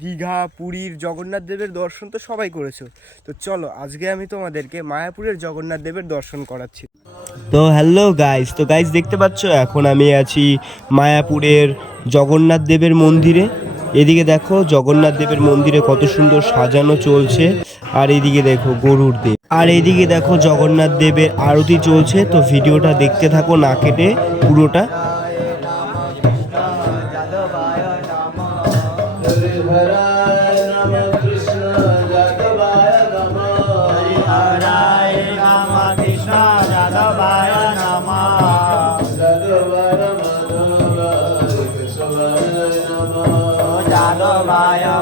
দীঘা পুরীর জগন্নাথ দেবের দর্শন তো সবাই করেছো, তো চলো আজকে আমি তোমাদেরকে মায়াপুরের জগন্নাথ দেবের দর্শন করাচ্ছি। তো হ্যালো গাইস, দেখতে পাচ্ছ এখন আমি আছি মায়াপুরের জগন্নাথ দেবের মন্দিরে। এদিকে দেখো জগন্নাথ দেবের মন্দিরে কত সুন্দর সাজানো চলছে, আর এইদিকে দেখো গরুর দেব, আর এইদিকে দেখো জগন্নাথ দেবের আরতি চলছে। তো ভিডিওটা দেখতে থাকো না কেটে পুরোটা।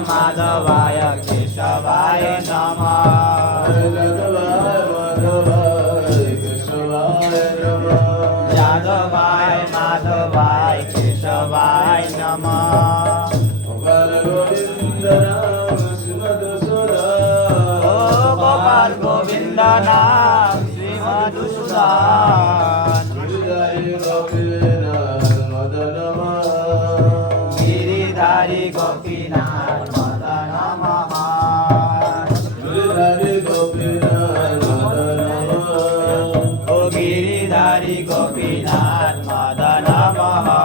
माधवाय केशवाय नमः। यादवाय माधवाय केशवाय नमः। गोपाल गोविंद नाम श्री मधुसूदन। गिरिधारी गोपीनाथ मदन मोहन। ओ गिरिधारी गोपीनाथ मदन मोहन।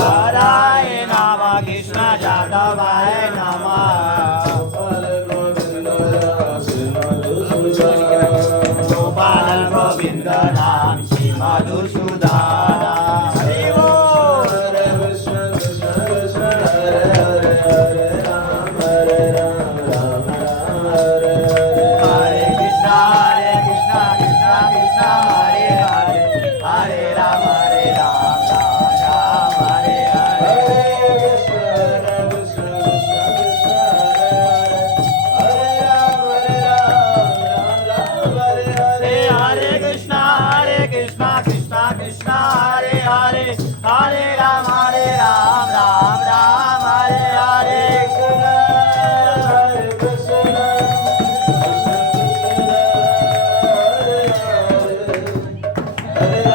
हराय नम कृष्ण यादवाय नमः। गोपाल गोविंद नाम श्री मधुसूदन। हरि बोल। हरे कृष्ण हरे कृष्ण कृष्ण कृष्ण हरे हरे, हरे राम राम राम हरे हरे। हरे कृष्ण कृष्ण कृष्ण हरे हरे, हरे राम राम राम हरे हरे। हरे